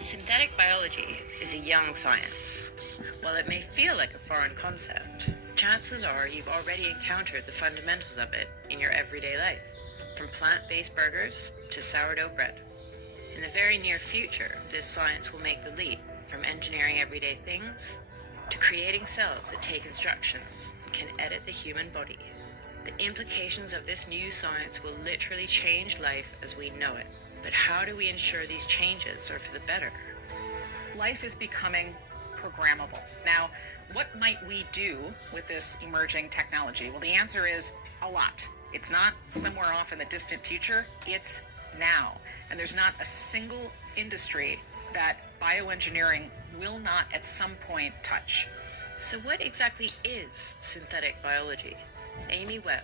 Synthetic biology is a young science. While it may feel like a foreign concept, chances are you've already encountered the fundamentals of it in your everyday life, from plant-based burgers to sourdough bread. In the very near future, this science will make the leap from engineering everyday things to creating cells that take instructions and can edit the human body. The implications of this new science will literally change life as we know it. But how do we ensure these changes are for the better? Life is becoming programmable. Now, what might we do with this emerging technology? Well, the answer is a lot. It's not somewhere off in the distant future, it's now. And there's not a single industry that bioengineering will not at some point touch. So what exactly is synthetic biology? Amy Webb,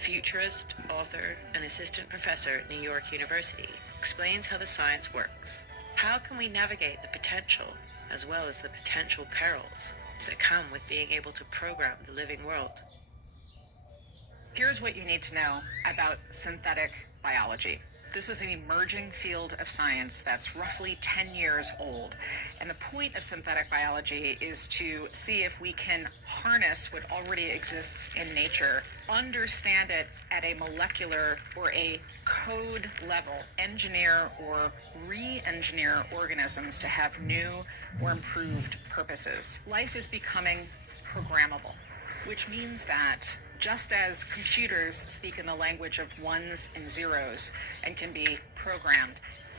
futurist, author, and assistant professor at New York University, explains how the science works. How can we navigate the potential as well as the potential perils that come with being able to program the living world? Here's what you need to know about synthetic biology. This is an emerging field of science that's roughly 10 years old. And the point of synthetic biology is to see if we can harness what already exists in nature, understand it at a molecular or a code level, engineer or re-engineer organisms to have new or improved purposes. Life is becoming programmable, which means that just as computers speak in the language of ones and zeros and can be programmed,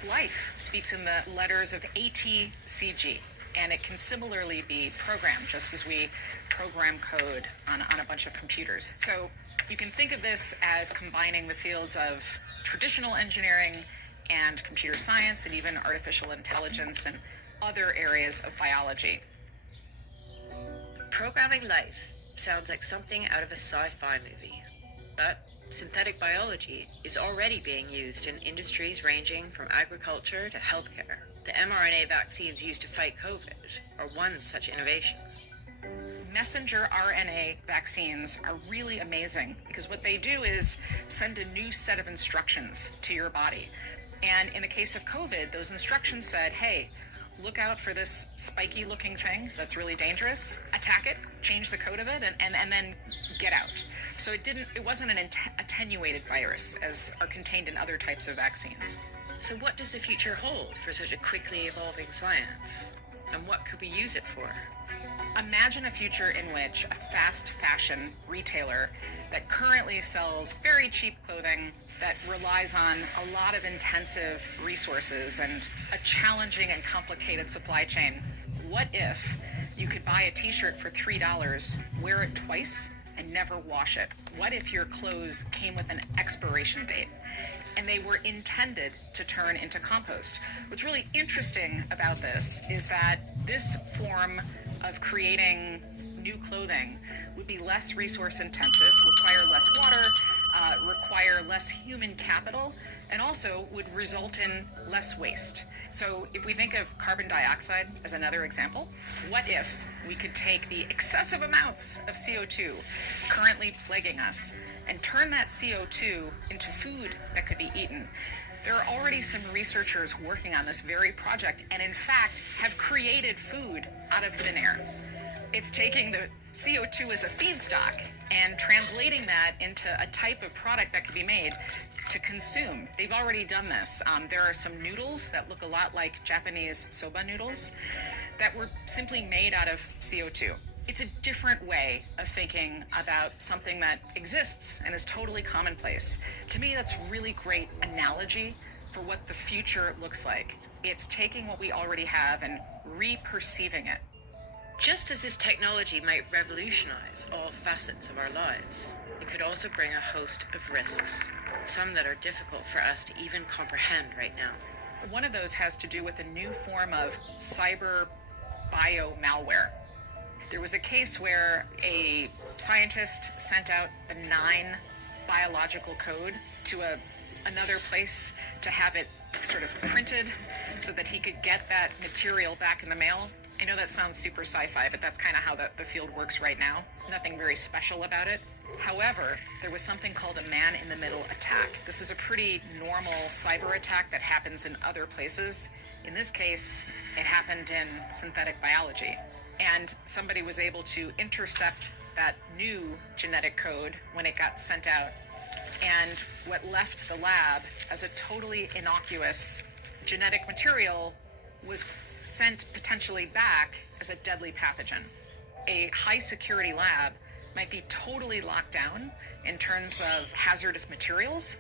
life speaks in the letters of ATCG, and it can similarly be programmed, just as we program code on a bunch of computers. So you can think of this as combining the fields of traditional engineering and computer science and even artificial intelligence and other areas of biology. Programming life sounds like something out of a sci-fi movie, but synthetic biology is already being used in industries ranging from agriculture to healthcare. The mRNA vaccines used to fight COVID are one such innovation. Messenger RNA vaccines are really amazing because what they do is send a new set of instructions to your body. And in the case of COVID, those instructions said, hey, look out for this spiky looking thing that's really dangerous, attack it, change the code of it, and then get out. So it wasn't an attenuated virus as are contained in other types of vaccines. So what does the future hold for such a quickly evolving science? And what could we use it for? Imagine a future in which a fast fashion retailer that currently sells very cheap clothing that relies on a lot of intensive resources and a challenging and complicated supply chain. What if you could buy a t-shirt for $3, wear it twice, and never wash it? What if your clothes came with an expiration date and they were intended to turn into compost? What's really interesting about this is that this form of creating new clothing would be less resource intensive, require less water, require less human capital, and also would result in less waste. So if we think of carbon dioxide as another example, what if we could take the excessive amounts of CO2 currently plaguing us and turn that CO2 into food that could be eaten? There are already some researchers working on this very project and in fact have created food out of thin air. It's taking the CO2 as a feedstock and translating that into a type of product that can be made to consume. They've already done this. There are some noodles that look a lot like Japanese soba noodles that were simply made out of CO2. It's a different way of thinking about something that exists and is totally commonplace. To me, that's a really great analogy for what the future looks like. It's taking what we already have and re-perceiving it. Just as this technology might revolutionize all facets of our lives, it could also bring a host of risks, some that are difficult for us to even comprehend right now. One of those has to do with a new form of cyber biomalware. There was a case where a scientist sent out benign biological code to another place to have it sort of printed so that he could get that material back in the mail. I know that sounds super sci-fi, but that's kind of how the field works right now. Nothing very special about it. However, there was something called a man-in-the-middle attack. This is a pretty normal cyber attack that happens in other places. In this case, it happened in synthetic biology. And somebody was able to intercept that new genetic code when it got sent out. And what left the lab as a totally innocuous genetic material was sent potentially back as a deadly pathogen. A high security lab might be totally locked down in terms of hazardous materials,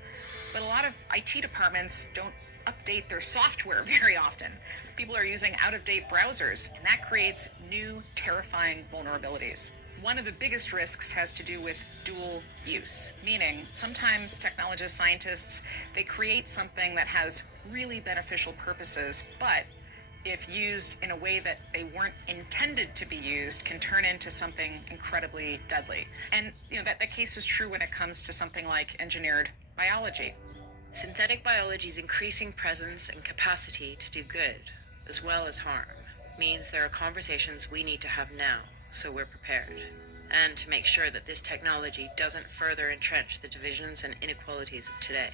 but a lot of IT departments don't update their software very often. People are using out-of-date browsers, and that creates new, terrifying vulnerabilities. One of the biggest risks has to do with dual use, meaning sometimes technologists, scientists, they create something that has really beneficial purposes, but if used in a way that they weren't intended to be used, can turn into something incredibly deadly. And that case is true when it comes to something like engineered biology. Synthetic biology's increasing presence and capacity to do good, as well as harm, means there are conversations we need to have now, so we're prepared. And to make sure that this technology doesn't further entrench the divisions and inequalities of today.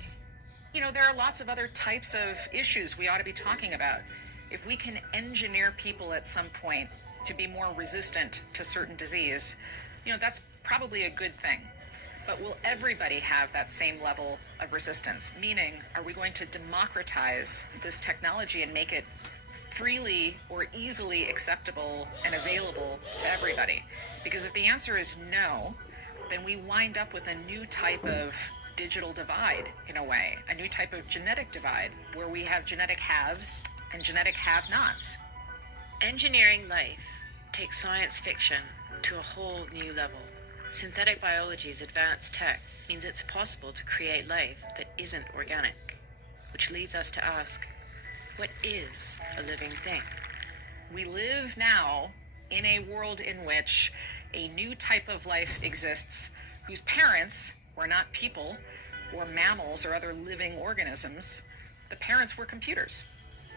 There are lots of other types of issues we ought to be talking about. If we can engineer people at some point to be more resistant to certain disease, that's probably a good thing. But will everybody have that same level of resistance? Meaning, are we going to democratize this technology and make it freely or easily acceptable and available to everybody? Because if the answer is no, then we wind up with a new type of digital divide, in a way, a new type of genetic divide, where we have genetic haves and genetic have-nots. Engineering life takes science fiction to a whole new level. Synthetic biology's advanced tech means it's possible to create life that isn't organic, which leads us to ask, what is a living thing? We live now in a world in which a new type of life exists whose parents were not people or mammals or other living organisms. The parents were computers.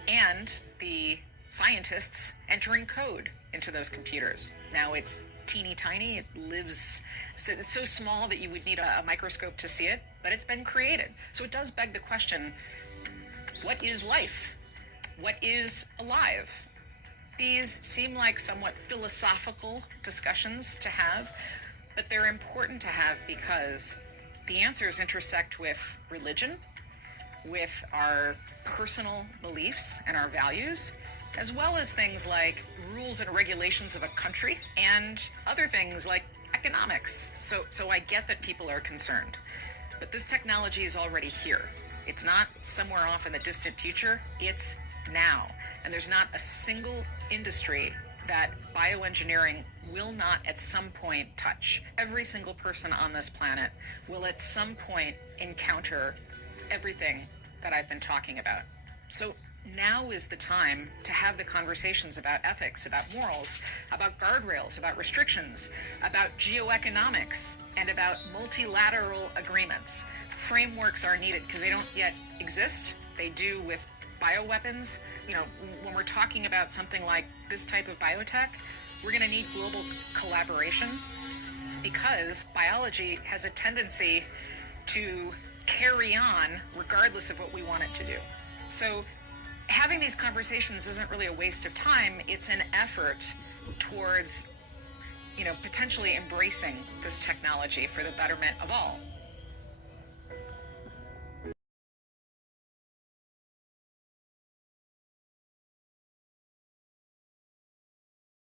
And the scientists entering code into those computers. Now it's teeny tiny, it lives, it's so small that you would need a microscope to see it, but it's been created. So it does beg the question, what is life? What is alive? These seem like somewhat philosophical discussions to have, but they're important to have because the answers intersect with religion, with our personal beliefs and our values, as well as things like rules and regulations of a country and other things like economics. So I get that people are concerned, but this technology is already here. It's not somewhere off in the distant future, it's now. And there's not a single industry that bioengineering will not at some point touch. Every single person on this planet will at some point encounter everything that I've been talking about. So now is the time to have the conversations about ethics, about morals, about guardrails, about restrictions, about geoeconomics, and about multilateral agreements. Frameworks are needed because they don't yet exist. They do with bioweapons. When we're talking about something like this type of biotech, we're going to need global collaboration because biology has a tendency to carry on regardless of what we want it to do. So having these conversations isn't really a waste of time. It's an effort towards, potentially embracing this technology for the betterment of all.